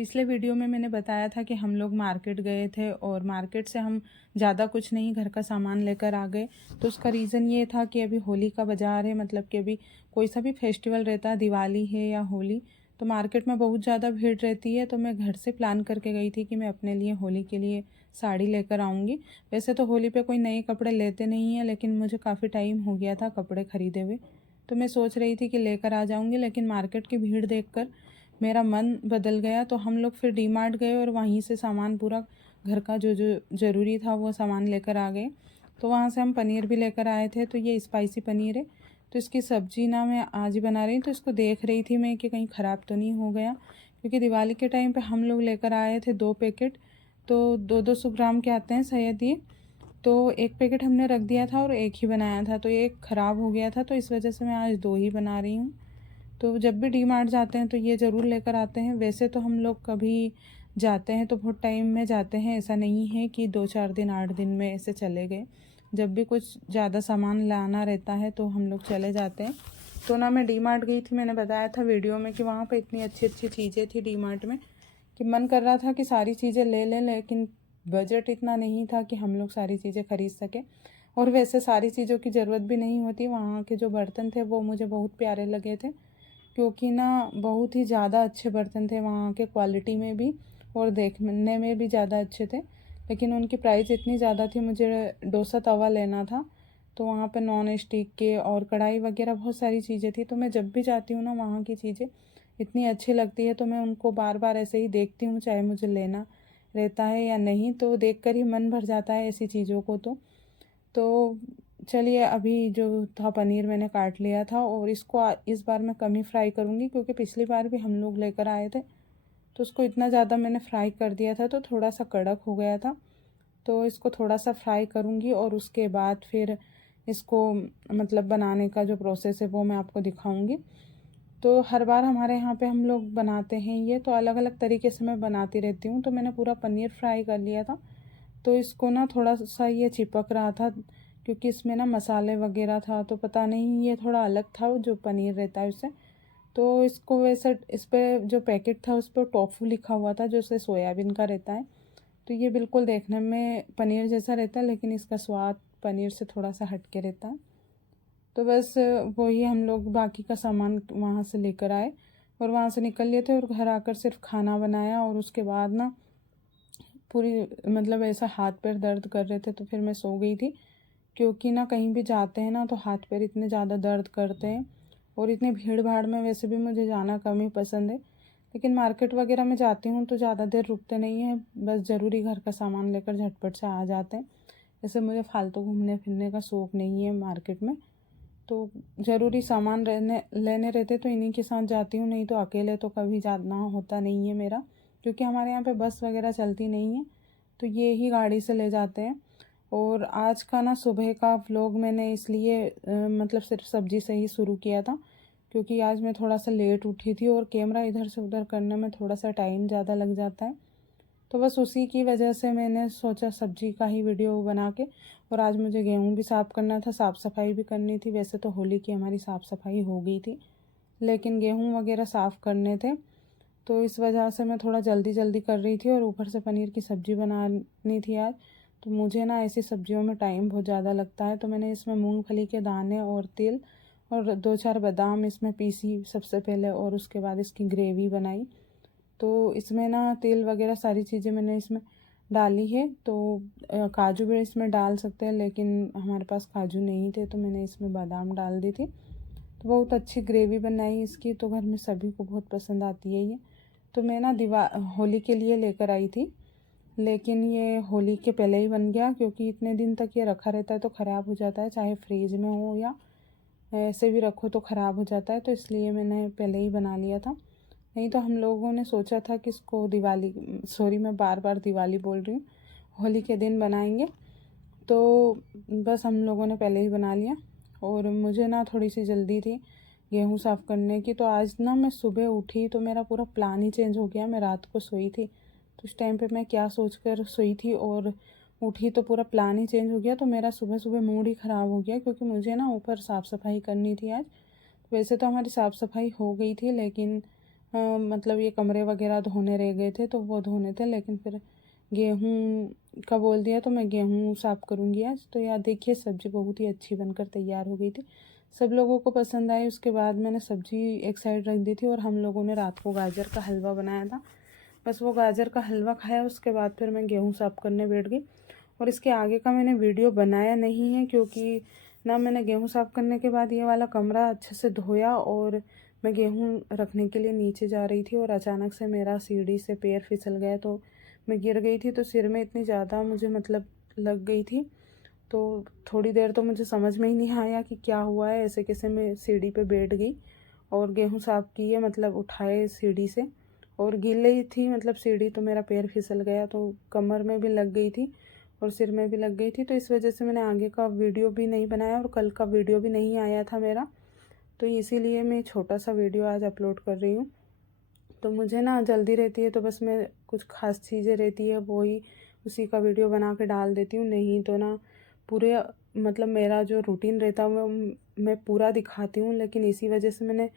पिछले वीडियो में मैंने बताया था कि हम लोग मार्केट गए थे और मार्केट से हम ज़्यादा कुछ नहीं घर का सामान लेकर आ गए। तो उसका रीज़न ये था कि अभी होली का बाज़ार है, मतलब कि अभी कोई सा भी फेस्टिवल रहता है, दिवाली है या होली, तो मार्केट में बहुत ज़्यादा भीड़ रहती है। तो मैं घर से प्लान करके गई थी कि मैं अपने लिए होली के लिए साड़ी लेकर आऊँगी। वैसे तो होली पे कोई नए कपड़े लेते नहीं हैं, लेकिन मुझे काफ़ी टाइम हो गया था कपड़े ख़रीदे हुए, तो मैं सोच रही थी कि लेकर आ जाऊँगी। लेकिन मार्केट की भीड़ देखकर मेरा मन बदल गया। तो हम लोग फिर डी मार्ट गए और वहीं से सामान पूरा घर का जो जो ज़रूरी था वो सामान लेकर आ गए। तो वहाँ से हम पनीर भी लेकर आए थे। तो ये स्पाइसी पनीर है, तो इसकी सब्ज़ी ना मैं आज ही बना रही हूँ। तो इसको देख रही थी मैं कि कहीं ख़राब तो नहीं हो गया, क्योंकि दिवाली के टाइम पे हम लोग लेकर आए थे 2 पैकेट। तो 200-200 ग्राम के आते हैं शायद ये। तो एक पैकेट हमने रख दिया था और एक ही बनाया था, तो एक ख़राब हो गया था, तो इस वजह से मैं आज 2 ही बना रही हूँ। तो जब भी डी मार्ट जाते हैं तो ये ज़रूर लेकर आते हैं। वैसे तो हम लोग कभी जाते हैं तो बहुत टाइम में जाते हैं, ऐसा नहीं है कि 2-4 दिन 8 दिन में ऐसे चले गए। जब भी कुछ ज़्यादा सामान लाना रहता है तो हम लोग चले जाते हैं। तो ना मैं डी मार्ट गई थी, मैंने बताया था वीडियो में कि वहाँ पे इतनी अच्छी अच्छी चीज़ें थी डी मार्ट में कि मन कर रहा था कि सारी चीज़ें ले लें, लेकिन बजट इतना नहीं था कि हम लोग सारी चीज़ें खरीद सकें। और वैसे सारी चीज़ों की ज़रूरत भी नहीं होती। वहाँ के जो बर्तन थे वो मुझे बहुत प्यारे लगे थे, क्योंकि ना बहुत ही ज़्यादा अच्छे बर्तन थे वहाँ के, क्वालिटी में भी और देखने में भी ज़्यादा अच्छे थे। लेकिन उनकी प्राइस इतनी ज़्यादा थी। मुझे डोसा तवा लेना था, तो वहाँ पे नॉन स्टिक के और कढ़ाई वगैरह बहुत सारी चीज़ें थी। तो मैं जब भी जाती हूँ ना वहाँ की चीज़ें इतनी अच्छी लगती है, तो मैं उनको बार बार ऐसे ही देखती हूँ, चाहे मुझे लेना रहता है या नहीं। तो देख कर ही मन भर जाता है ऐसी चीज़ों को। तो चलिए, अभी जो था पनीर मैंने काट लिया था और इसको इस बार मैं कम ही फ्राई करूँगी, क्योंकि पिछली बार भी हम लोग लेकर आए थे तो उसको इतना ज़्यादा मैंने फ्राई कर दिया था तो थोड़ा सा कड़क हो गया था। तो इसको थोड़ा सा फ्राई करूँगी और उसके बाद फिर इसको मतलब बनाने का जो प्रोसेस है वो मैं आपको दिखाऊँगी। तो हर बार हमारे यहाँ पे हम लोग बनाते हैं ये, तो अलग अलग तरीके से मैं बनाती रहती हूँ। तो मैंने पूरा पनीर फ्राई कर लिया था। तो इसको ना थोड़ा सा ये चिपक रहा था, क्योंकि इसमें ना मसाले वगैरह था, तो पता नहीं ये थोड़ा अलग था जो पनीर रहता है उससे। तो इसको वैसे इस पर जो पैकेट था उस पर टोफू लिखा हुआ था, जो उसे सोयाबीन का रहता है। तो ये बिल्कुल देखने में पनीर जैसा रहता है, लेकिन इसका स्वाद पनीर से थोड़ा सा हट के रहता है। तो बस वही हम लोग बाकी का सामान वहाँ से लेकर आए और वहाँ से निकल लिए थे और घर आकर सिर्फ खाना बनाया। और उसके बाद ना पूरी मतलब ऐसा हाथ पैर दर्द कर रहे थे, तो फिर मैं सो गई थी। क्योंकि ना कहीं भी जाते हैं ना तो हाथ पैर इतने ज़्यादा दर्द करते हैं, और इतनी भीड़ भाड़ में वैसे भी मुझे जाना कम ही पसंद है। लेकिन मार्केट वगैरह में जाती हूँ तो ज़्यादा देर रुकते नहीं हैं, बस ज़रूरी घर का सामान लेकर झटपट से आ जाते हैं। जैसे मुझे फालतू घूमने फिरने का शौक़ नहीं है मार्केट में। तो ज़रूरी सामान रहने लेने रहते तो इन्हीं के साथ जाती हूँ, नहीं तो अकेले तो कभी जाना होता नहीं है मेरा, क्योंकि हमारे यहाँ पे बस वगैरह चलती नहीं है, तो ये ही गाड़ी से ले जाते हैं। और आज का ना सुबह का व्लॉग मैंने इसलिए मतलब सिर्फ सब्ज़ी से ही शुरू किया था, क्योंकि आज मैं थोड़ा सा लेट उठी थी और कैमरा इधर से उधर करने में थोड़ा सा टाइम ज़्यादा लग जाता है। तो बस उसी की वजह से मैंने सोचा सब्जी का ही वीडियो बना के। और आज मुझे गेहूँ भी साफ़ करना था, साफ़ सफाई भी करनी थी। वैसे तो होली की हमारी साफ़ सफाई हो गई थी, लेकिन गेहूँ वगैरह साफ़ करने थे, तो इस वजह से मैं थोड़ा जल्दी जल्दी कर रही थी। और ऊपर से पनीर की सब्ज़ी बनानी थी आज। तो मुझे ना ऐसी सब्जियों में टाइम बहुत ज़्यादा लगता है, तो मैंने इसमें मूंगफली के दाने और तेल और 2-4 बादाम इसमें पीसी सबसे पहले, और उसके बाद इसकी ग्रेवी बनाई। तो इसमें ना तेल वगैरह सारी चीज़ें मैंने इसमें डाली है। तो काजू भी इसमें डाल सकते हैं, लेकिन हमारे पास काजू नहीं थे तो मैंने इसमें बादाम डाल दी थी। तो बहुत अच्छी ग्रेवी बनाई इसकी, तो घर में सभी को बहुत पसंद आती है ये। तो मैं ना होली के लिए लेकर आई थी, लेकिन ये होली के पहले ही बन गया, क्योंकि इतने दिन तक ये रखा रहता है तो ख़राब हो जाता है, चाहे फ्रीज में हो या ऐसे भी रखो तो ख़राब हो जाता है। तो इसलिए मैंने पहले ही बना लिया था। नहीं तो हम लोगों ने सोचा था कि इसको दिवाली, सॉरी मैं बार बार दिवाली बोल रही हूँ, होली के दिन बनाएंगे। तो बस हम लोगों ने पहले ही बना लिया। और मुझे ना थोड़ी सी जल्दी थी गेहूँ साफ़ करने की, तो आज ना मैं सुबह उठी तो मेरा पूरा प्लान ही चेंज हो गया। मैं रात को सोई थी, तो उस टाइम पे मैं क्या सोच कर सोई थी और उठी तो पूरा प्लान ही चेंज हो गया। तो मेरा सुबह सुबह मूड ही ख़राब हो गया, क्योंकि मुझे ना ऊपर साफ़ सफाई करनी थी आज। वैसे तो हमारी साफ़ सफाई हो गई थी, लेकिन मतलब ये कमरे वगैरह धोने रह गए थे तो वो धोने थे, लेकिन फिर गेहूँ का बोल दिया तो मैं गेहूँ साफ़ करूँगी आज। तो यार देखिए सब्ज़ी बहुत ही अच्छी बनकर तैयार हो गई थी, सब लोगों को पसंद आई। उसके बाद मैंने सब्ज़ी एक साइड रख दी थी और हम लोगों ने रात को गाजर का हलवा बनाया था। बस वो गाजर का हलवा खाया, उसके बाद फिर मैं गेहूँ साफ़ करने बैठ गई। और इसके आगे का मैंने वीडियो बनाया नहीं है क्योंकि ना मैंने गेहूँ साफ़ करने के बाद ये वाला कमरा अच्छे से धोया और मैं गेहूँ रखने के लिए नीचे जा रही थी और अचानक से मेरा सीढ़ी से पैर फिसल गया तो मैं गिर गई थी। तो सिर में इतनी ज़्यादा मुझे मतलब लग गई थी, तो थोड़ी देर तो मुझे समझ में ही नहीं आया कि क्या हुआ है, ऐसे कैसे मैं सीढ़ी पे बैठ गई और गेहूँ साफ़ किए, मतलब उठाए सीढ़ी से और गीली थी मतलब सीढ़ी, तो मेरा पैर फिसल गया तो कमर में भी लग गई थी और सिर में भी लग गई थी। तो इस वजह से मैंने आगे का वीडियो भी नहीं बनाया और कल का वीडियो भी नहीं आया था मेरा, तो इसीलिए मैं छोटा सा वीडियो आज अपलोड कर रही हूँ। तो मुझे ना जल्दी रहती है तो बस मैं कुछ ख़ास चीज़ें रहती है वो ही उसी का वीडियो बना के डाल देती हूँ, नहीं तो ना पूरे मतलब मेरा जो रूटीन रहता है वो मैं पूरा दिखाती हूँ। लेकिन इसी वजह से मैंने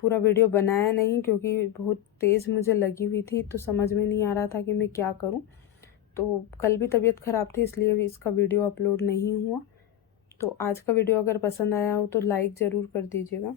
पूरा वीडियो बनाया नहीं क्योंकि बहुत तेज़ मुझे लगी हुई थी, तो समझ में नहीं आ रहा था कि मैं क्या करूँ। तो कल भी तबीयत ख़राब थी इसलिए भी इसका वीडियो अपलोड नहीं हुआ। तो आज का वीडियो अगर पसंद आया हो तो लाइक ज़रूर कर दीजिएगा।